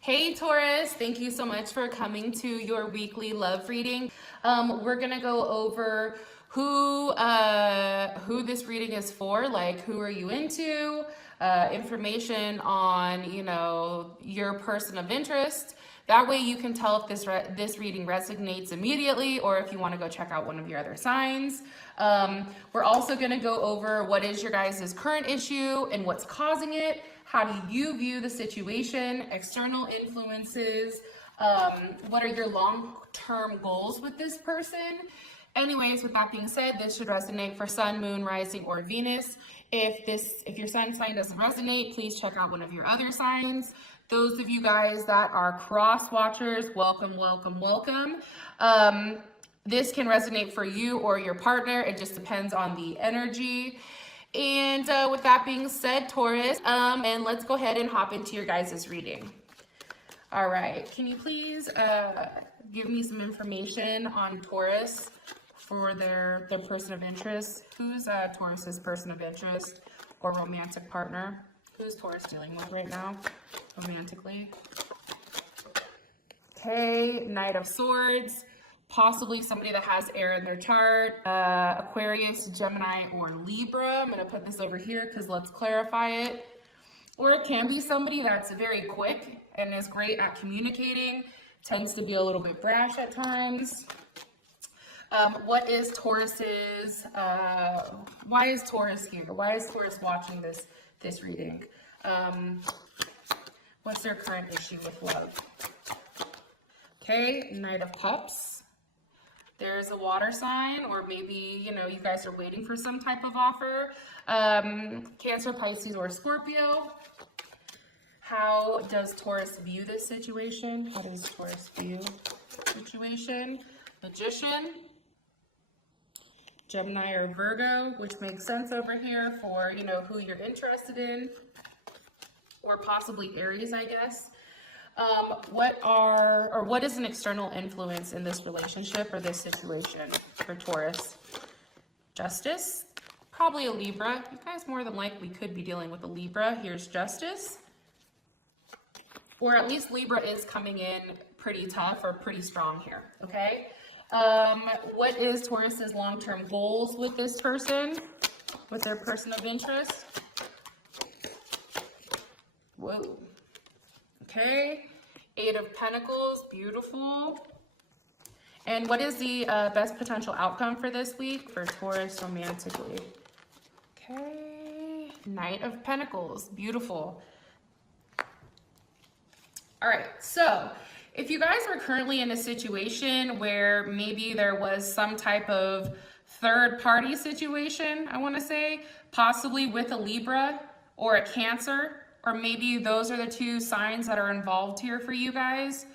Hey Taurus, thank you so much for coming to your weekly love reading. We're gonna go over who this reading is for, like who are you into, information on your person of interest. That way you can tell if this reading resonates immediately or if you want to go check out one of your other signs. We're also going to go over what is your guys' current issue and what's causing it. How do you view the situation, external influences, what are your long-term goals with this person? Anyways, with that being said, this should resonate for Sun, Moon, Rising, or Venus. If your sun sign doesn't resonate, please check out one of your other signs. Those of you guys that are cross watchers, welcome, welcome, welcome. This can resonate for you or your partner. It just depends on the energy. And with that being said, Taurus, and let's go ahead and hop into your guys' reading. All right, can you please give me some information on Taurus for their person of interest? Who's Taurus's person of interest or romantic partner? Who's Taurus dealing with right now, romantically? Okay, Knight of Swords, possibly somebody that has air in their chart, Aquarius, Gemini, or Libra. I'm gonna put this over here because let's clarify it. Or it can be somebody that's very quick and is great at communicating, tends to be a little bit brash at times. What is Taurus's, why is Taurus here? Why is Taurus watching this reading? What's their current issue with love? Okay, Knight of Cups. There's a water sign, or maybe, you guys are waiting for some type of offer. Cancer, Pisces, or Scorpio. How does Taurus view this situation? How does Taurus view the situation? Magician. Gemini or Virgo, which makes sense over here for, who you're interested in. Or possibly Aries, I guess. What is an external influence in this relationship or this situation for Taurus? Justice, probably a Libra. You guys more than likely could be dealing with a Libra. Here's Justice. Or at least Libra is coming in pretty tough or pretty strong here, okay? What is Taurus's long-term goals with this person, with their person of interest? Whoa. Okay, Eight of Pentacles, beautiful. And what is the best potential outcome for this week for Taurus romantically? Okay, Knight of Pentacles, beautiful. All right, so if you guys are currently in a situation where maybe there was some type of third party situation, I want to say, possibly with a Libra or a Cancer, or maybe those are the two signs that are involved here for you guys.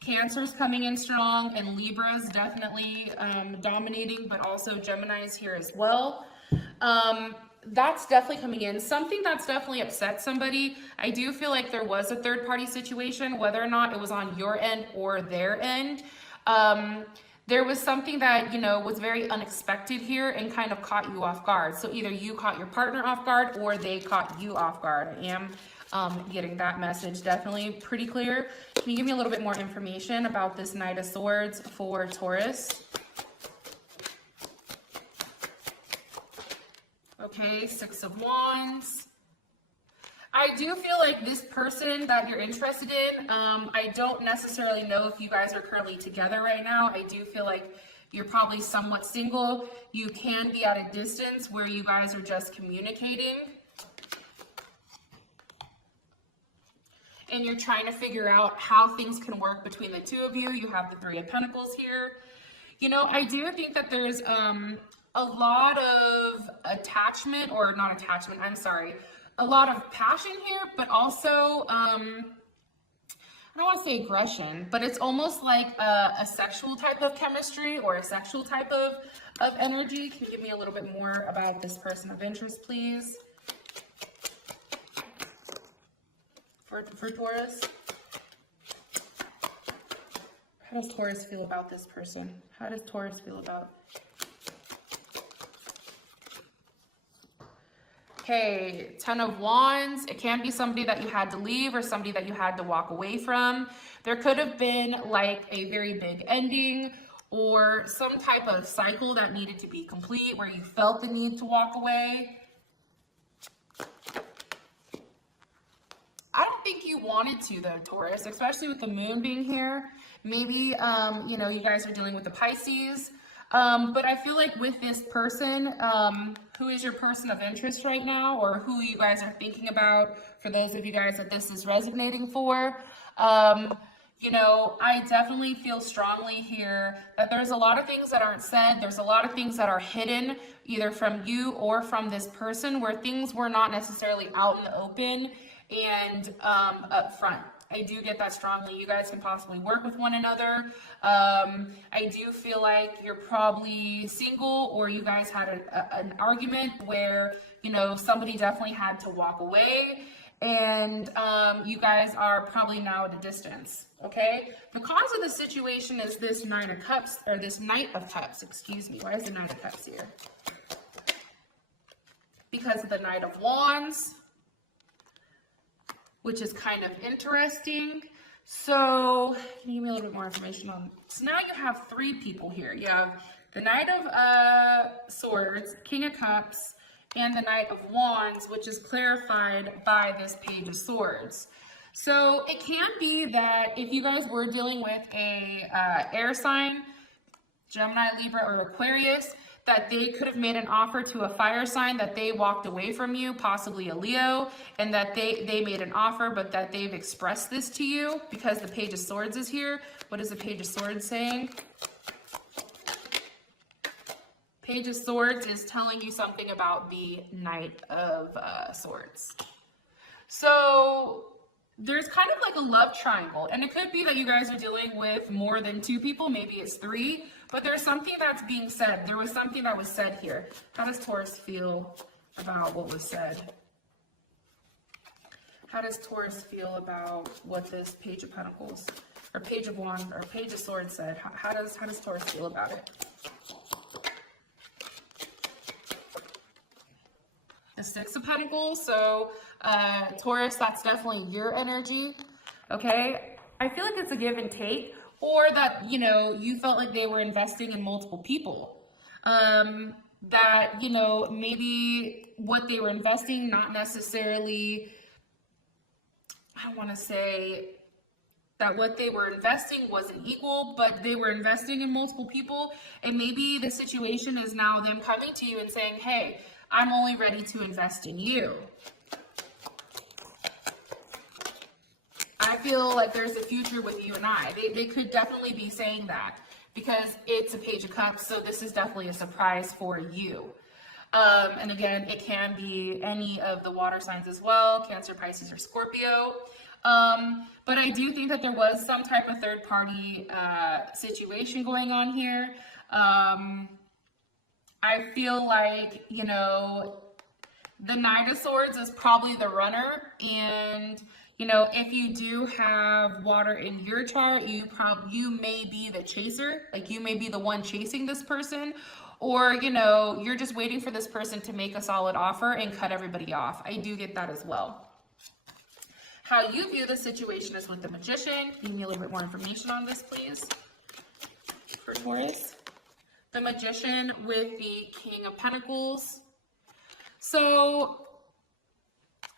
Cancer's coming in strong and Libra's definitely dominating, but also Gemini's here as well. That's definitely coming in. Something that's definitely upset somebody. I do feel like there was a third party situation, whether or not it was on your end or their end. There was something that, was very unexpected here and kind of caught you off guard. So either you caught your partner off guard or they caught you off guard. I am getting that message definitely pretty clear. Can you give me a little bit more information about this Knight of Swords for Taurus? Okay, Six of Wands. I do feel like this person that you're interested in, I don't necessarily know if you guys are currently together right now. I do feel like you're probably somewhat single. You can be at a distance where you guys are just communicating. And you're trying to figure out how things can work between the two of you. You have the Three of Pentacles here. I do think that there's a lot of attachment, or not attachment, I'm sorry, a lot of passion here, but also, I don't want to say aggression, but it's almost like a sexual type of chemistry or a sexual type of energy. Can you give me a little bit more about this person of interest, please? For Taurus? How does Taurus feel about this person? How does Taurus feel about? Okay, Ten of Wands. It can be somebody that you had to leave or somebody that you had to walk away from. There could have been like a very big ending or some type of cycle that needed to be complete where you felt the need to walk away. I don't think you wanted to though, Taurus, especially with the moon being here. Maybe, you know, you guys are dealing with the Pisces. But I feel like with this person, who is your person of interest right now, or who you guys are thinking about, for those of you guys that this is resonating for, you know, I definitely feel strongly here that there's a lot of things that aren't said. There's a lot of things that are hidden, either from you or from this person, where things were not necessarily out in the open and up front. I do get that strongly. You guys can possibly work with one another. I do feel like you're probably single, or you guys had an argument where, you know, somebody definitely had to walk away, and you guys are probably now at a distance, okay? The cause of the situation is this Nine of Cups, or this Knight of Cups, excuse me. Why is the Knight of Cups here? Because of the Knight of Wands, which is kind of interesting. So, can you give me a little bit more information on? So now you have three people here. You have the Knight of Swords, King of Cups, and the Knight of Wands, which is clarified by this Page of Swords. So it can be that if you guys were dealing with a air sign, Gemini, Libra, or Aquarius, that they could have made an offer to a fire sign, that they walked away from you, possibly a Leo, and that they made an offer, but that they've expressed this to you because the Page of Swords is here. What is the Page of Swords saying? Page of Swords is telling you something about the Knight of Swords. So there's kind of like a love triangle, and it could be that you guys are dealing with more than two people, maybe it's three, but there's something that's being said. There was something that was said here. How does Taurus feel about what was said? How does Taurus feel about what this Page of Pentacles, or Page of Wands, or Page of Swords said? How does Taurus feel about it? The Six of Pentacles. So Taurus, that's definitely your energy. Okay, I feel like it's a give and take, or that, you know, you felt like they were investing in multiple people. That, you know, maybe what they were investing, not necessarily, I don't want to say that what they were investing wasn't equal, but they were investing in multiple people, and maybe the situation is now them coming to you and saying, hey, I'm only ready to invest in you. I feel like there's a future with you and I. They could definitely be saying that because it's a Page of Cups, so this is definitely a surprise for you. And again, it can be any of the water signs as well, Cancer, Pisces, or Scorpio. But I do think that there was some type of third-party situation going on here. I feel like, you know, the Knight of Swords is probably the runner, and you know, if you do have water in your chart, you may be the chaser, like you may be the one chasing this person, or you know, you're just waiting for this person to make a solid offer and cut everybody off. I do get that as well. How you view the situation is with the Magician. Give me a little bit more information on this, please, for Taurus. The Magician with the King of Pentacles. So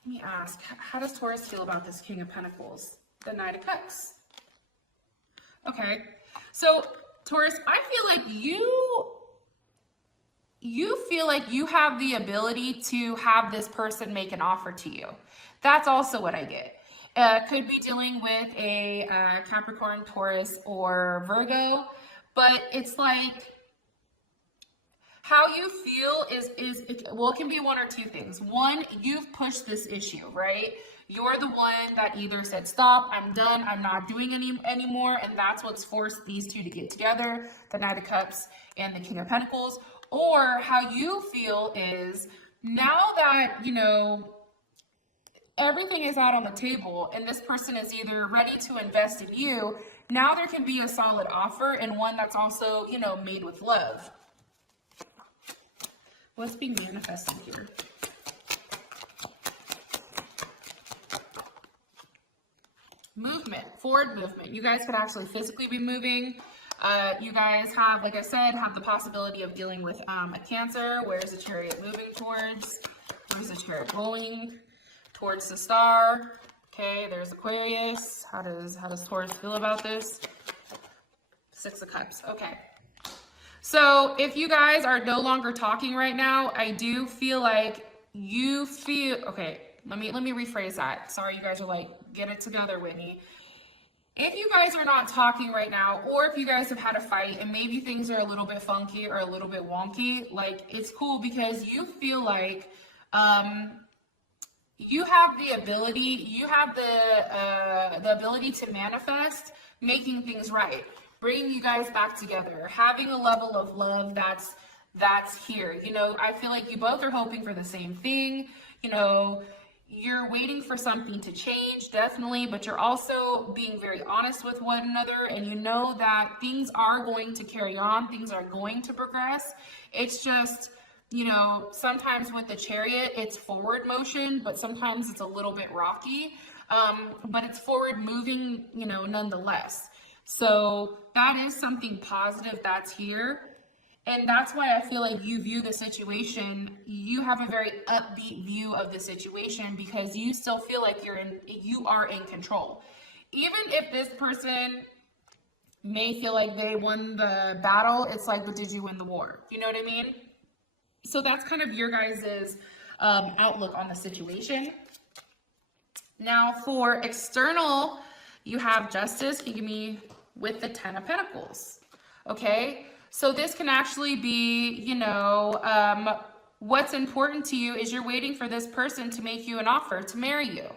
let me ask, how does Taurus feel about this King of Pentacles? The Knight of Cups. Okay, so Taurus, I feel like you feel like you have the ability to have this person make an offer to you. That's also what I get. Could be dealing with a Capricorn, Taurus, or Virgo, but it's like, how you feel well, it can be one or two things. One, you've pushed this issue, right? You're the one that either said, stop, I'm done, I'm not doing anymore, and that's what's forced these two to get together, the Knight of Cups and the King of Pentacles. Or how you feel is, now that, you know, everything is out on the table and this person is either ready to invest in you, now there can be a solid offer, and one that's also, you know, made with love. What's being manifested here? movement, forward movement. You guys could actually physically be moving. You guys have, like I said, have the possibility of dealing with a Cancer. Where's the Chariot moving towards? Where's the Chariot going? Towards the star. Okay, there's Aquarius. How does Taurus feel about this? Six of Cups. Okay. So if you guys are no longer talking right now, I do feel like you feel, okay, let me rephrase that. Sorry, you guys are like, get it together, Whitney. If you guys are not talking right now, or if you guys have had a fight and maybe things are a little bit funky or a little bit wonky, like, it's cool because you feel like you have the ability, the ability to manifest making things right, bringing you guys back together, having a level of love that's here. You know, I feel like you both are hoping for the same thing. You know, you're waiting for something to change, definitely, but you're also being very honest with one another, and you know that things are going to carry on, things are going to progress. It's just, you know, sometimes with the Chariot, it's forward motion, but sometimes it's a little bit rocky, but it's forward moving, you know, nonetheless. So that is something positive that's here. And that's why I feel like you view the situation, you have a very upbeat view of the situation because you still feel like you are in control. Even if this person may feel like they won the battle, it's like, but did you win the war? You know what I mean? So that's kind of your guys' outlook on the situation. Now for external, you have Justice. Can you give me with the Ten of Pentacles? Okay. So this can actually be, you know, what's important to you is you're waiting for this person to make you an offer to marry you.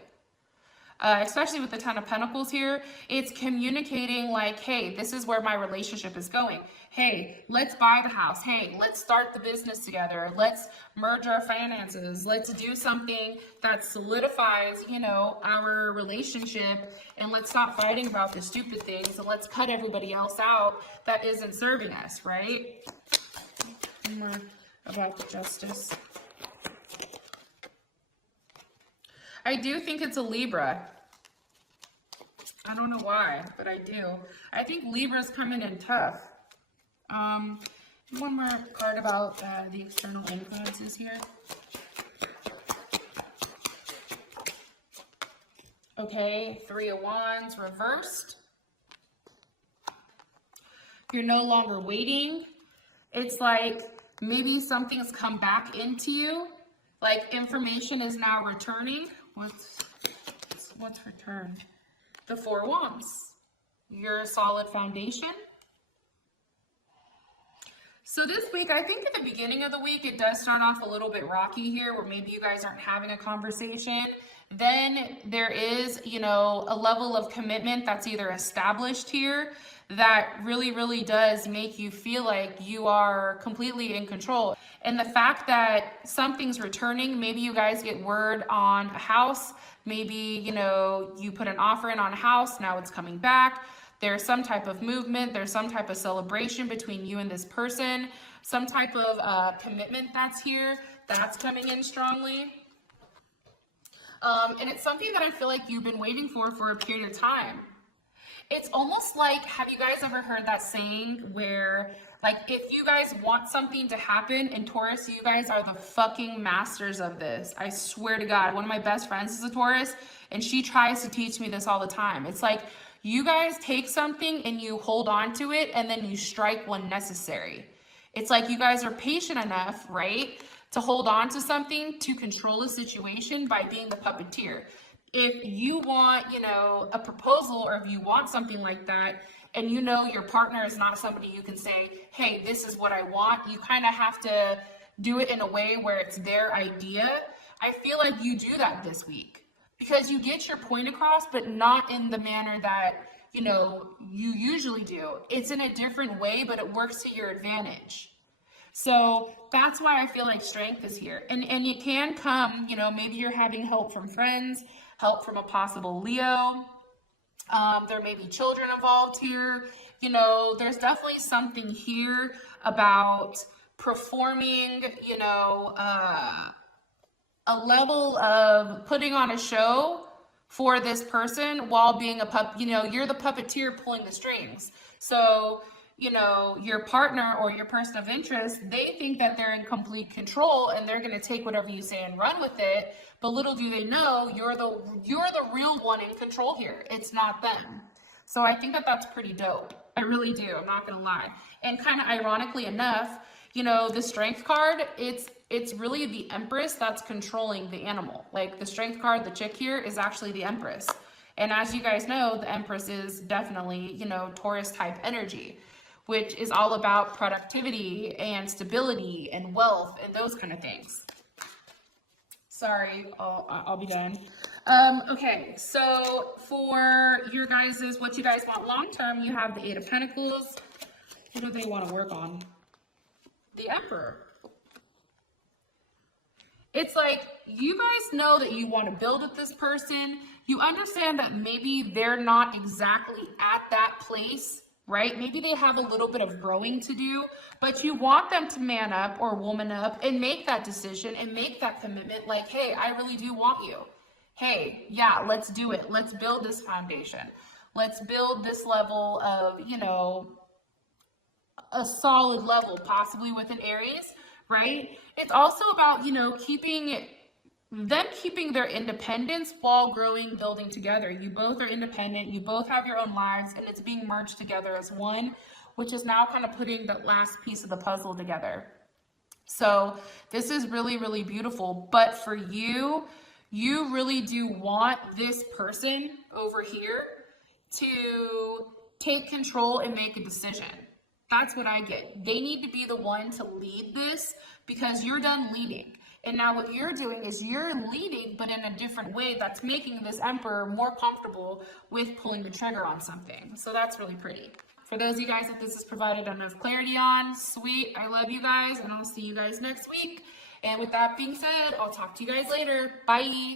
Especially with the Ten of Pentacles here, it's communicating like, hey, this is where my relationship is going. Hey, let's buy the house. Hey, let's start the business together. Let's merge our finances. Let's do something that solidifies, you know, our relationship, and let's stop fighting about the stupid things, and let's cut everybody else out that isn't serving us, right? More about the Justice. I do think it's a Libra. I don't know why, but I do. I think Libra's coming in tough. One more card about the external influences here. Okay, Three of Wands reversed. You're no longer waiting. It's like maybe something's come back into you. Like information is now returning. What's returned? The Four of Wands. Your solid foundation. So this week, I think at the beginning of the week, it does start off a little bit rocky here, where maybe you guys aren't having a conversation. Then there is, you know, a level of commitment that's either established here that really, really does make you feel like you are completely in control. And the fact that something's returning, maybe you guys get word on a house, maybe, you know, you put an offer in on a house, now it's coming back. There's some type of movement, there's some type of celebration between you and this person, some type of commitment that's here, that's coming in strongly. And it's something that I feel like you've been waiting for a period of time. It's almost like, have you guys ever heard that saying where, like, if you guys want something to happen, and Taurus, you guys are the fucking masters of this. I swear to God, one of my best friends is a Taurus, and she tries to teach me this all the time. It's like, you guys take something and you hold on to it, and then you strike when necessary. It's like you guys are patient enough, right, to hold on to something, to control a situation by being the puppeteer. If you want, you know, a proposal, or if you want something like that, and you know your partner is not somebody you can say, hey, this is what I want, you kind of have to do it in a way where it's their idea. I feel like you do that this week because you get your point across, but not in the manner that, you know, you usually do. It's in a different way, but it works to your advantage. So that's why I feel like strength is here. And it can come, you know, maybe you're having help from friends, help from a possible Leo. There may be children involved here. You know, there's definitely something here about performing, you know, a level of putting on a show for this person while being a you're the puppeteer pulling the strings. So, your partner or your person of interest, they think that they're in complete control and they're going to take whatever you say and run with it. But little do they know, you're the real one in control here. It's not them. So I think that that's pretty dope. I really do. I'm not going to lie. And kind of ironically enough, the strength card, it's really the Empress that's controlling the animal. Like the strength card, the chick here, is actually the Empress. And as you guys know, the Empress is definitely, Taurus type energy, which is all about productivity and stability and wealth and those kind of things. Sorry, I'll be done. Okay, so for your guys's, what you guys want long term, you have the Eight of Pentacles. What do they want to work on? The Emperor. It's like, you guys know that you want to build with this person. You understand that maybe they're not exactly at that place, right? Maybe they have a little bit of growing to do, but you want them to man up or woman up and make that decision and make that commitment. Like, hey, I really do want you. Hey, yeah, let's do it. Let's build this foundation. Let's build this level of, a solid level, possibly with an Aries, right? It's also about, keeping their independence while growing, building together. You both are independent, you both have your own lives, and it's being merged together as one, which is now kind of putting the last piece of the puzzle together. So this is really, really beautiful. But for you, you really do want this person over here to take control and make a decision. That's what I get. They need to be the one to lead this because you're done leading. And now what you're doing is you're leading, but in a different way that's making this Emperor more comfortable with pulling the trigger on something. So that's really pretty. For those of you guys that this has provided enough clarity on, sweet, I love you guys, and I'll see you guys next week. And with that being said, I'll talk to you guys later. Bye.